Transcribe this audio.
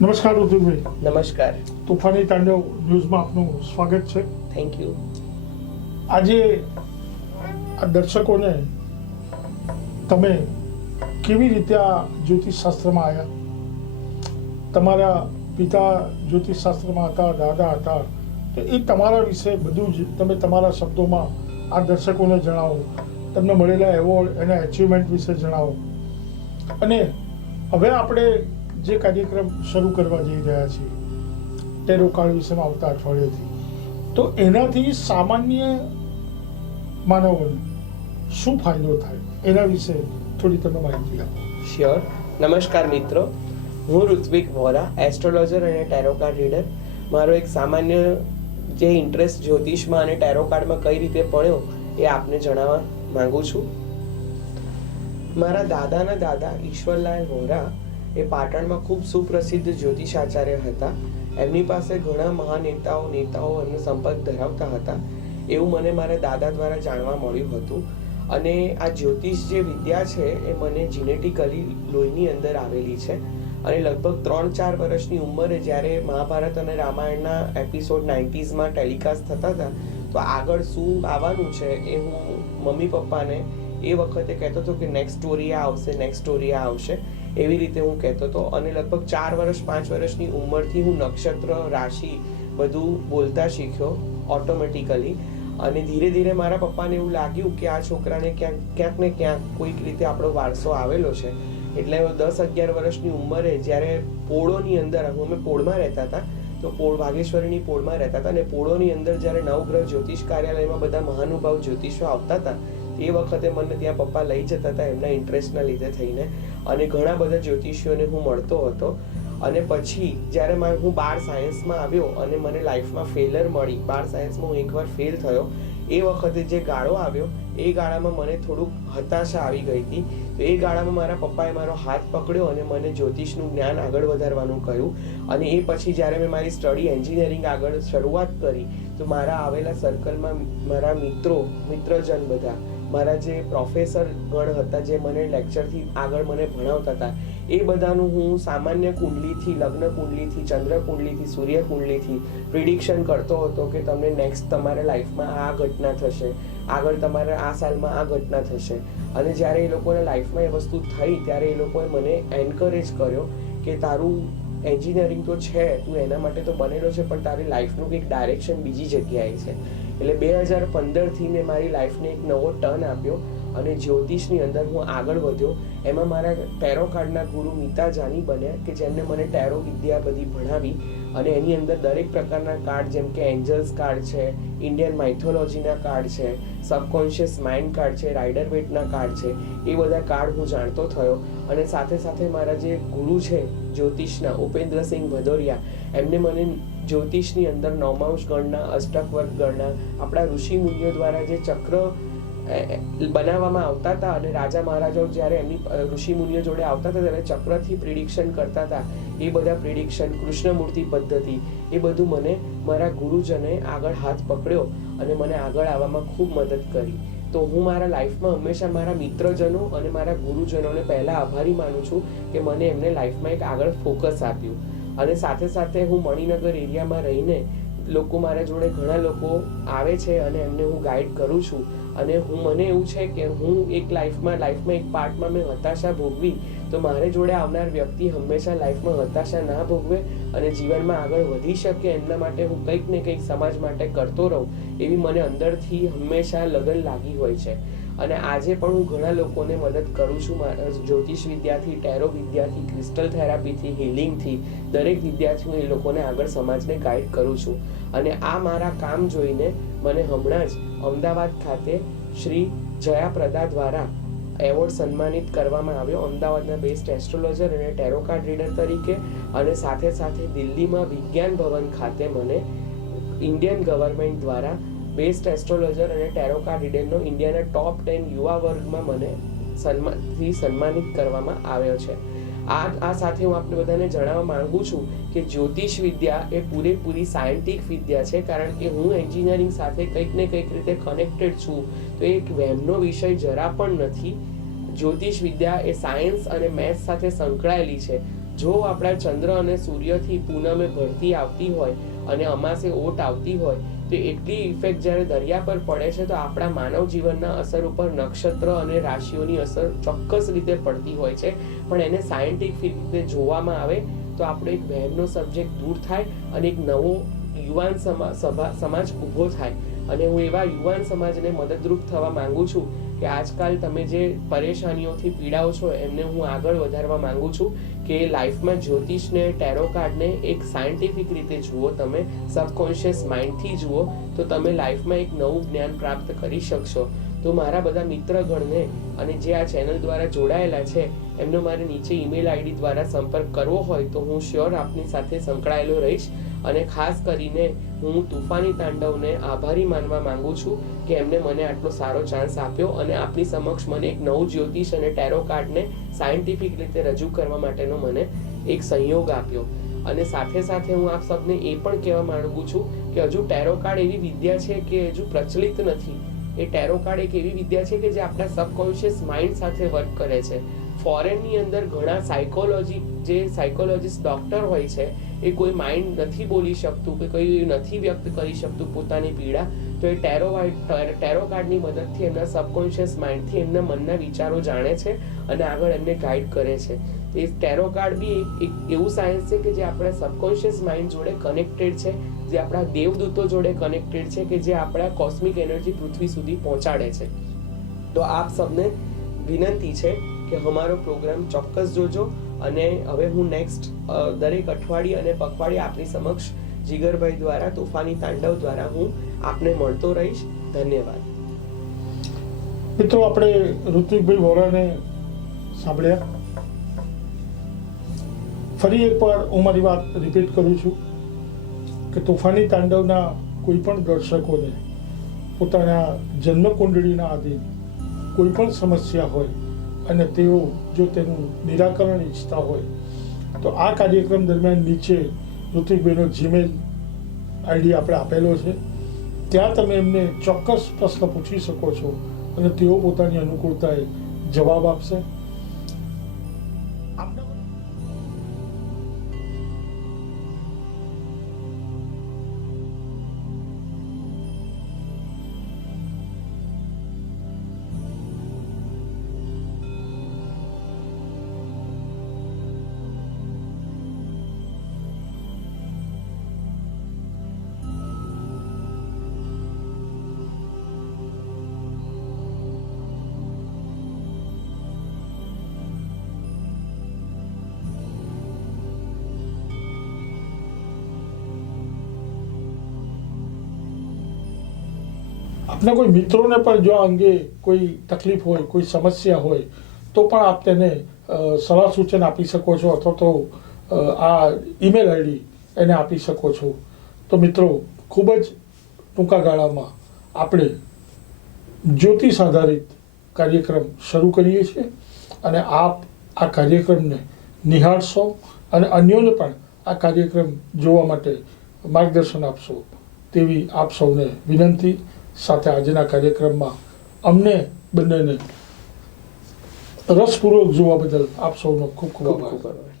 નમસ્કાર ઋતુભાઈ નમસ્કાર. તોફાની તાંડવ ન્યૂઝમાં આપનું સ્વાગત છે. થેન્ક યુ આજે આ દર્શકોને તમે કેવી રીતે આ જ્યોતિષશાસ્ત્રમાં આવ્યા તમારા પિતા જ્યોતિષશાસ્ત્રમાં હતા દાદા હતા તો એ તમારા વિશે બધું જ તમે તમારા શબ્દોમાં આ દર્શકોને જણાવો. તમને મળેલા એવોર્ડ એના એચિવમેન્ટ વિશે જણાવો. અને હવે આપણે જે કાર્યક્રમ શરૂ કરવા જઈ રહ્યા છીએ ટેરો કાર્ડ વિશેમાં આવતા અઠવાડિયેથી. તો એનાથી સામાન્ય માનવોને શું ફાયદો થાય? એના વિશે થોડી તમે માહિતી આપો. શ્યોર નમસ્કાર મિત્રો. હું ઋત્વિક વોરા, એસ્ટ્રોલોજર અને ટેરો રીડર. મારો એક સામાન્ય જે ઇન્ટરેસ્ટ જ્યોતિષમાં અને ટેરો કાર્ડમાં કઈ રીતે પડ્યો, એ આપને જણાવવા માંગુ છું. મારા દાદાના દાદા ઈશ્વરલાલ વોરા એ પાટણમાં ખૂબ સુપ્રસિદ્ધ જ્યોતિષ આચાર્ય હતા. એમની પાસે ઘણા મહાન નેતાઓ નેતાઓ એમનો સંપર્ક ધરાવતા હતા. એવું મને મારા દાદા દ્વારા જાણવા મળ્યું હતું. અને આ જ્યોતિષ જે વિદ્યા છે એ મને જીનેટિકલી લોહીની અંદર આવેલી છે. અને લગભગ ત્રણ ચાર વર્ષની ઉંમરે જ્યારે મહાભારત અને રામાયણના એપિસોડ નાઇન્ટીઝમાં ટેલિકાસ્ટ થતા હતા, તો આગળ શું આવવાનું છે એ હું મમ્મી પપ્પાને એ વખતે કહેતો હતો કે નેક્સ્ટ સ્ટોરી આવશે નેક્સ્ટ સ્ટોરી આવશે. એવી રીતે હું કહેતો હતો અને લગભગ ચાર વર્ષ, પાંચ વર્ષની ઉંમરથી હું નક્ષત્ર રાશિ બધું બોલતા શીખ્યો ઓટોમેટિકલી અને ધીરે ધીરે મારા પપ્પાને એવું લાગ્યું કે આ છોકરાને ક્યાંક ક્યાંક ને ક્યાંક કોઈક રીતે આપણો વારસો આવેલો છે. એટલે દસ અગિયાર વર્ષની ઉંમરે જ્યારે પોળોની અંદર અમે પોળમાં રહેતા હતા, તો પોળ વાઘેશ્વરીની પોળમાં રહેતા હતા અને પોળોની અંદર જ્યારે નવગ્રહ જ્યોતિષ કાર્યાલયમાં બધા મહાનુભાવ જ્યોતિષો આવતા હતા એ વખતે મને ત્યાં પપ્પા લઈ જતા હતા એમના ઇન્ટરેસ્ટના લીધે થઈને. અને ઘણા બધા જ્યોતિષીઓને હું મળતો હતો. અને પછી જ્યારે મારે હું બાર સાયન્સમાં આવ્યો અને મને લાઈફમાં ફેલર મળી, બાર સાયન્સમાં હું એકવાર ફેલ થયો, એ વખતે જે ગાળો આવ્યો, એ ગાળામાં મને થોડુંક હતાશા આવી ગઈ હતી. તો એ ગાળામાં મારા પપ્પાએ મારો હાથ પકડ્યો અને મને જ્યોતિષનું જ્ઞાન આગળ વધારવાનું કહ્યું. અને એ પછી જ્યારે મેં મારી સ્ટડી એન્જિનિયરિંગ આગળ શરૂઆત કરી, તો મારા આવેલા સર્કલમાં મારા મિત્રો, મિત્રજન બધા મારા જે પ્રોફેસર ગણ હતા, જે મને લેક્ચરથી આગળ મને ભણાવતા હતા, એ બધાનું હું સામાન્ય કુંડલીથી, લગ્ન કુંડલીથી, ચંદ્ર કુંડલીથી, સૂર્ય કુંડલીથી પ્રિડિક્શન કરતો હતો કે તમને નેક્સ્ટ તમારા લાઈફમાં આ ઘટના થશે, આગળ તમારે આ સાલમાં આ ઘટના થશે. અને જ્યારે એ લોકોને લાઈફમાં એ વસ્તુ થઈ, ત્યારે એ લોકોએ મને એન્કરેજ કર્યો કે તારું એન્જિનિયરિંગ તો છે, તું એના માટે તો બનેલો છે, પણ તારી લાઈફનું કંઈક ડાયરેક્શન બીજી જગ્યાએ છે. એટલે બે હજાર પંદરથી મેં મારી લાઈફને એક નવો ટર્ન આપ્યો. અને જ્યોતિષની અંદર હું આગળ વધ્યો, એમાં મારા ટેરો કાર્ડના ગુરુ મિતા જાની બન્યા કે જેમને મને ટેરો વિદ્યા બધી ભણાવી અને એની અંદર દરેક પ્રકારના કાર્ડ જેમ કે એન્જલ્સ કાર્ડ છે ઇન્ડિયન માઇથોલોજીના કાર્ડ છે સબકોન્શિયસ માઇન્ડ કાર્ડ છે રાઇડર વેટના કાર્ડ છે, એ બધા કાર્ડ હું જાણતો થયો અને સાથે સાથે મારા જે ગુરુ છે જ્યોતિષના, ઉપેન્દ્રસિંહ ભદોરિયા, એમને મને જ્યોતિષની અંદર નવમાંશ ગણના અષ્ટક વર્ગ ગણના, આપણા ઋષિ મુનિઓ દ્વારા જે ચક્ર બનાવવામાં આવતા હતા અને રાજા મહારાજાઓ જ્યારે એમની ઋષિ મુનિઓ જોડે આવતા હતા ત્યારે ચક્રથી પ્રિડિક્શન કરતા હતા. એ બધા પ્રિડિક્શન, કૃષ્ણમૂર્તિ પદ્ધતિ, એ બધું મને મારા ગુરુજને આગળ હાથ પકડ્યો અને મને આગળ આવવામાં ખૂબ મદદ કરી. તો હું મારા લાઈફમાં હંમેશા મારા મિત્રજનો અને મારા ગુરુજનોને પહેલાં આભારી માનું છું કે મને એમને લાઈફમાં એક આગળ ફોકસ આપ્યું. અને સાથે સાથે હું મણિનગર એરિયામાં રહીને લોકો મારા જોડે ઘણા લોકો આવે છે અને એમને હું ગાઈડ કરું છું. અને હું, મને એવું છે કે હું એક લાઈફમાં લાઈફમાં એક પાર્ટમાં મેં હતાશા ભોગવી, તો મારે જોડે આવનાર વ્યક્તિ હંમેશા લાઈફમાં હતાશા ના ભોગવે અને જીવનમાં આગળ વધી શકે. એમના માટે હું કંઈક ને કંઈક સમાજ માટે કરતો રહું, એવી મને અંદરથી હંમેશા લગન લાગી હોય છે. અને આજે પણ હું ઘણા લોકોને મદદ કરું છું. મારા જ્યોતિષ વિદ્યાથી ટેરો વિદ્યાથી ક્રિસ્ટલ થેરાપીથી, હિલિંગથી, દરેક વિદ્યાર્થી એ લોકોને આગળ સમાજને ગાઈડ કરું છું. અને આ મારા કામ જોઈને મને હમણાં જ અમદાવાદ ખાતે શ્રી જયાપ્રદા દ્વારા એવોર્ડ સન્માનિત કરવામાં આવ્યો. અમદાવાદના બેસ્ટ એસ્ટ્રોલોજર અને ટેરો કાર્ડ રીડર તરીકે અને સાથે સાથે દિલ્હીમાં વિજ્ઞાન ભવન ખાતે મને ઇન્ડિયન ગવર્મેન્ટ દ્વારા બેસ્ટ એસ્ટ્રોલોજર અને ટેરોકા કાર્ડ ઇન્ડિયાના ટોપ ટેન યુવા વર્ગમાં મને સન્માનથી સન્માનિત કરવામાં આવ્યો છે. આ આ સાથે હું આપણે બધાને જણાવવા માંગુ છું કે જ્યોતિષ વિદ્યા એ પૂરેપૂરી સાયન્ટિફિક વિદ્યા છે, કારણ કે હું એન્જિનિયરિંગ સાથે કંઈક ને કંઈક રીતે કનેક્ટેડ છું. તો એક વહેમનો વિષય જરા પણ નથી. જ્યોતિષ વિદ્યા એ સાયન્સ અને મેથ્સ સાથે સંકળાયેલી છે. જો આપણા ચંદ્ર અને સૂર્યથી પૂનમે ભરતી આવતી હોય અને અમાસે ઓટ આવતી હોય તો એટલી ઇફેક્ટ જ્યારે દરિયા પર પડે છે, તો આપણા માનવ જીવનના અસર ઉપર નક્ષત્ર અને રાશિઓની અસર ચોક્કસ રીતે પડતી હોય છે. પણ એને સાયન્ટિફિક રીતે જોવામાં આવે, તો આપણો એક વહેમનો સબ્જેક્ટ દૂર થાય અને એક નવો યુવાન સમાજ ઊભો થાય. અને હું એવા યુવાન સમાજને મદદરૂપ થવા માંગુ છું કે આજકાલ તમે જે પરેશાનીઓથી પીડાઓ છો, એમને હું આગળ વધારવા માંગુ છું કે લાઈફમાં જ્યોતિષને, ટેરો કાર્ડને એક સાયન્ટિફિક રીતે જુઓ તમે, સબકોન્શિયસ માઇન્ડથી જુઓ, તો તમે લાઈફમાં એક નવું જ્ઞાન પ્રાપ્ત કરી શકશો. તો મારા બધા મિત્રગણને અને જે આ ચેનલ દ્વારા જોડાયેલા છે, એમનો મારે નીચે ઈમેલ આઈડી દ્વારા સંપર્ક કરવો હોય તો હું શ્યોર આપની સાથે સંકળાયેલો રહીશ. અને ખાસ કરીને હું તુફાની તાંડવને આભારી માનવા માંગુ છું કે એમને મને આટલો સારો ચાન્સ આપ્યો અને આપની સમક્ષ મને એક નવું જ્યોતિષ અને ટેરો કાર્ડને સાયન્ટિફિક રીતે રજૂ કરવા માટેનો મને એક સંયોગ આપ્યો. અને સાથે સાથે હું આપ સબને એ પણ કહેવા માંગુ છું કે હજુ ટેરો કાર્ડ એવી વિદ્યા છે કે હજુ પ્રચલિત નથી. એ ટેરો કાર્ડ એક એવી વિદ્યા છે કે જે આપણા સબકોન્શિયસ માઇન્ડ સાથે વર્ક કરે છે. ફોરેનની અંદર ઘણા સાયકોલોજી જે સાયકોલોજીસ્ટ ડોક્ટર હોય છે, એ કોઈ માઇન્ડ નથી બોલી શકતું કે કોઈ નથી વ્યક્ત કરી શકતું પોતાની પીડા, તો એ ટેરો ટેરો કાર્ડની મદદથી એમના સબકોન્શિયસ માઇન્ડથી એમના મનના વિચારો જાણે છે અને આગળ એમને ગાઈડ કરે છે. એ ટેરો કાર્ડ બી એક એવું સાયન્સ છે કે જે આપણા સબકોન્શિયસ માઇન્ડ જોડે કનેક્ટેડ છે જે આપણા દેવદૂતો જોડે કનેક્ટેડ છે કે જે આપણા કોસ્મિક એનર્જી પૃથ્વી સુધી પહોંચાડે છે. તો આપ સબને વિનંતી છે કે અમારો પ્રોગ્રામ ચોક્કસ જોજો અને હવે હું નેક્સ્ટ દરેક અઠવાડિયે અને પખવાડિયે આપની સમક્ષ જીગરભાઈ દ્વારા, તોફાની તાંડવ દ્વારા હું આપને મળતો રહીશ. ધન્યવાદ. મિત્રો, આપણે ઋત્વિકભાઈ વોરાને સાંભળ્યા. ફરી એકવાર હું મારી વાત રિપીટ કરું છું. કે તોફાની તાંડવના કોઈ પણ દર્શકોને પોતાના જન્મકુંડળીના આધીન કોઈ પણ સમસ્યા હોય અને તેઓ જો તેનું નિરાકરણ ઈચ્છતા હોય, તો આ કાર્યક્રમ દરમિયાન નીચે ઋતિકભાઈનો જીમેલ આઈડી આપણે આપેલો છે. ત્યાં તમે એમને ચોક્કસ પ્રશ્ન પૂછી શકો છો અને તેઓ પોતાની અનુકૂળતાએ જવાબ આપશે. આપના કોઈ મિત્રોને પણ જો અંગે કોઈ તકલીફ હોય, કોઈ સમસ્યા હોય, તો પણ આપ તેને સલાહ સૂચન આપી શકો છો અથવા તો આ ઈમેલ આઈડી એને આપી શકો છો. તો મિત્રો, ખૂબ જ ટૂંકા ગાળામાં આપણે જ્યોતિષ આધારિત કાર્યક્રમ શરૂ કરીએ છીએ અને આપ આ કાર્યક્રમને નિહાળશો અને અન્યોને પણ આ કાર્યક્રમ જોવા માટે માર્ગદર્શન આપશો તેવી આપ સૌને વિનંતી. સાથે આજના કાર્યક્રમમાં અમને બંનેને રસપૂર્વક જોવા બદલ આપ સૌનો ખૂબ ખૂબ આભાર.